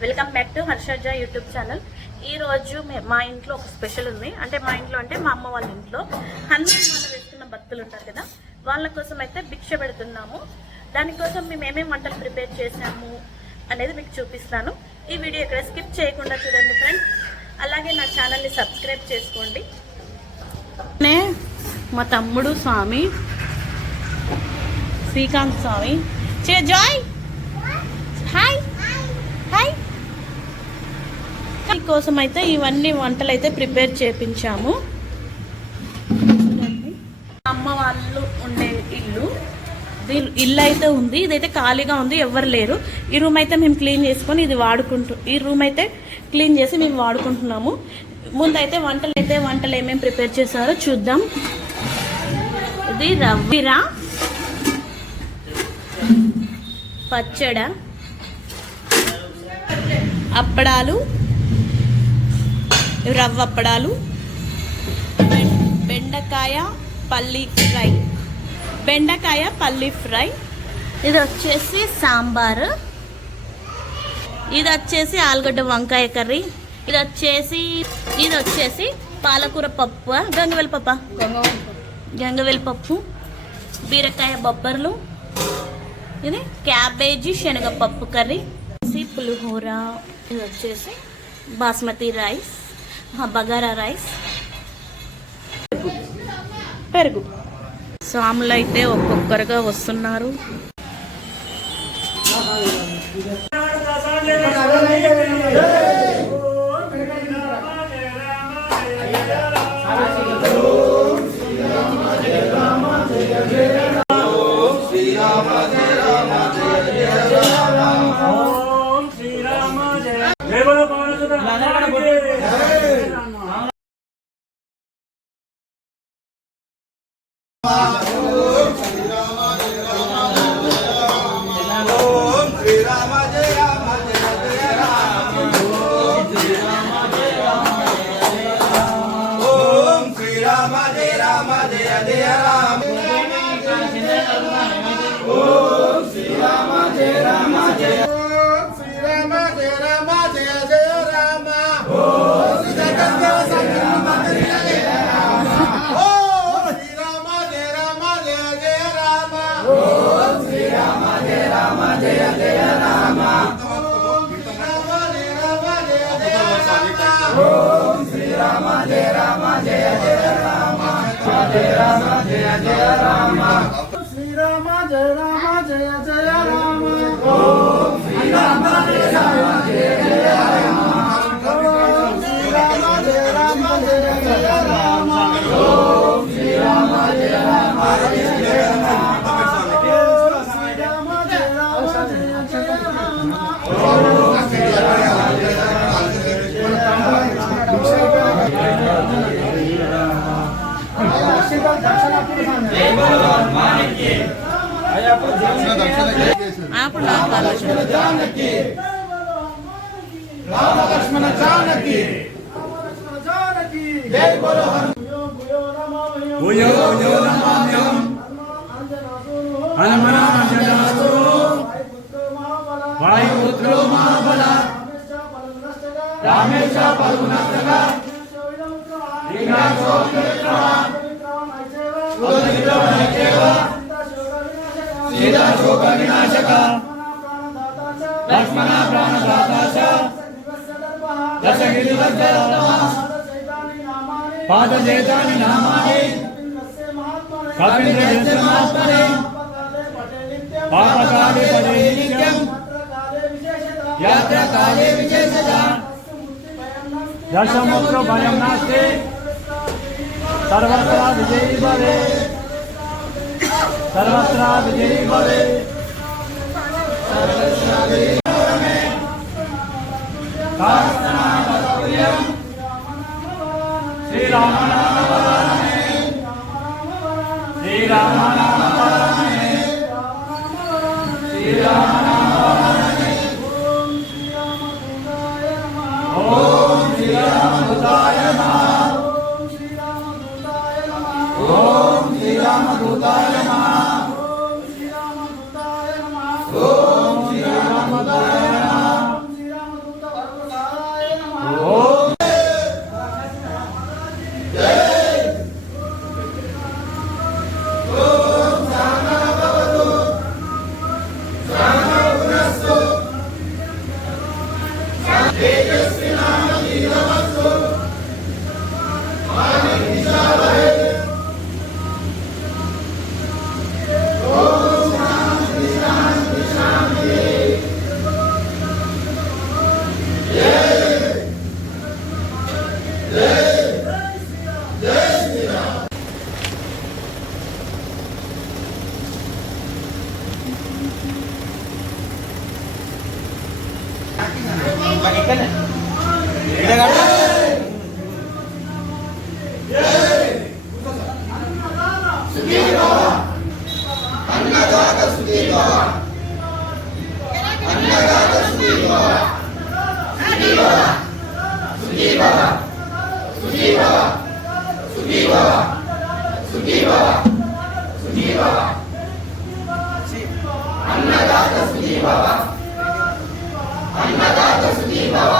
Welcome back to హర్షజ YouTube channel. ఈ రోజు మే- మా ఇంట్లో ఒక స్పెషల్ ఉంది. అంటే మా ఇంట్లో అంటే మా అమ్మ వాళ్ళ ఇంట్లో. హనుమాన్ మాల వేసుకున్న భక్తులు ఉంటారు కదా వాళ్ళ కోసం అయితే భిక్ష పెడుతున్నాము. దానికోసం మేము ఏమేమి వంటలు ప్రిపేర్ చేసాము అనేది మీకు చూపిస్తాను. ఈ వీడియో ఇక్కడ స్కిప్ చేయకుండా చూడండి ఫ్రెండ్స్. అలాగే నా ఛానల్ని సబ్స్క్రైబ్ చేసుకోండి. నే మా తమ్ముడు స్వామి శ్రీకాంత్ స్వామి. చే జాయ్! కోసం అయితే ఇవన్నీ వంటలు అయితే ప్రిపేర్ చేపించాము. అమ్మ వాళ్ళు ఉండే ఇల్లు. ఇల్లు అయితే ఉంది ఇదైతే ఖాళీగా ఉంది ఎవరు లేరు. ఈ రూమ్ అయితే మేము క్లీన్ చేసుకొని ఇది వాడుకుంటు ఈ రూమ్ అయితే క్లీన్ చేసి మేము వాడుకుంటున్నాము. ముందైతే వంటలు అయితే వంటలు ఏమేమి ప్రిపేర్ చేశారో చూద్దాం. ఇది రవ్విరా పచ్చడ అప్పడాలు రవ్వ అప్పడాలు బెండకాయ పల్లి ఫ్రై. బెండకాయ పల్లి ఫ్రై. ఇది వచ్చేసి సాంబారు. ఇది వచ్చేసి ఆలుగడ్డ వంకాయ కర్రీ. ఇది వచ్చేసి ఇది వచ్చేసి పాలకూర పప్పు. గంగవెల్లి పప్ప? గంగవెల్లి పప్పు బీరకాయ బొబ్బర్లు. ఇది క్యాబేజీ శనగపప్పు కర్రీ. పులిహోర. ఇది వచ్చేసి బాస్మతి రైస్. బగారా రైస్ పెరుగు. స్వాములు అయితే ఒక్కొక్కరుగా వస్తున్నారు. శ్రీరామ జయ రామ జయ జయ రామ జయ రామ జయ జయ రామ జానకి రామ లక్ష్మణ జానకి. జై బోలో భూయో భూయో నమామ్యం హనుమనామజనాసు వాయుపుత్రో మహాబల. రామేశ పలునస్తక విఘ్నాశో సీతా सीधा शोक विनाशक लक्ष्मण प्राणदाता च दशगिरिवज्र पादचेतानि नामानि कपिन्द्रजन्मात्मने पापकाले पदे नित्यम् यात्रकाले विशेषता दशमुत्र भयं नास्ति। सर्वत्र विजयी भवेत्। সর্বত্র বিজয়ী করে Ellos se la vida అన్నదాత సుధీభవ అన్నదాత సుధీభవ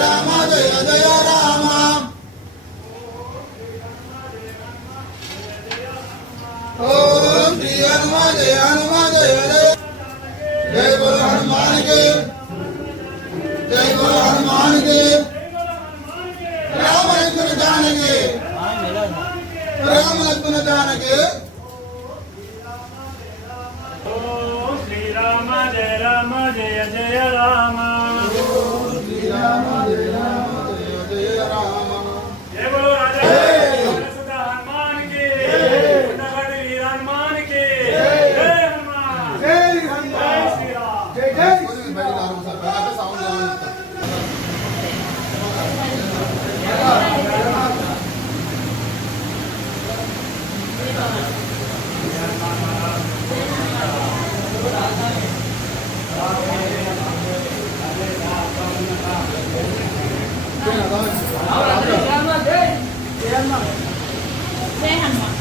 రామ జయ జయ రామ. ఓం శ్రీ హనుమ జయ హనుమ జయ జయ. జయ బోల హనుమాన్కి జయ బోల హనుమాన్కి రామ లక్ష్మణ జానకి. రామ లక్ష్మణ జానకి. ఓం శ్రీరామ జయ రామ జయ జయ రామ శ్రీరామ జయ రామ జయ జయ రామ జయ బోలో రాజా సుత హనుమాన్కి పుట్టగడి వీర హనుమాన్కి జయ హనుమాన్ జై జయ హనుమాన్ శ్రీరామ్ జై జై జై హనుమాన్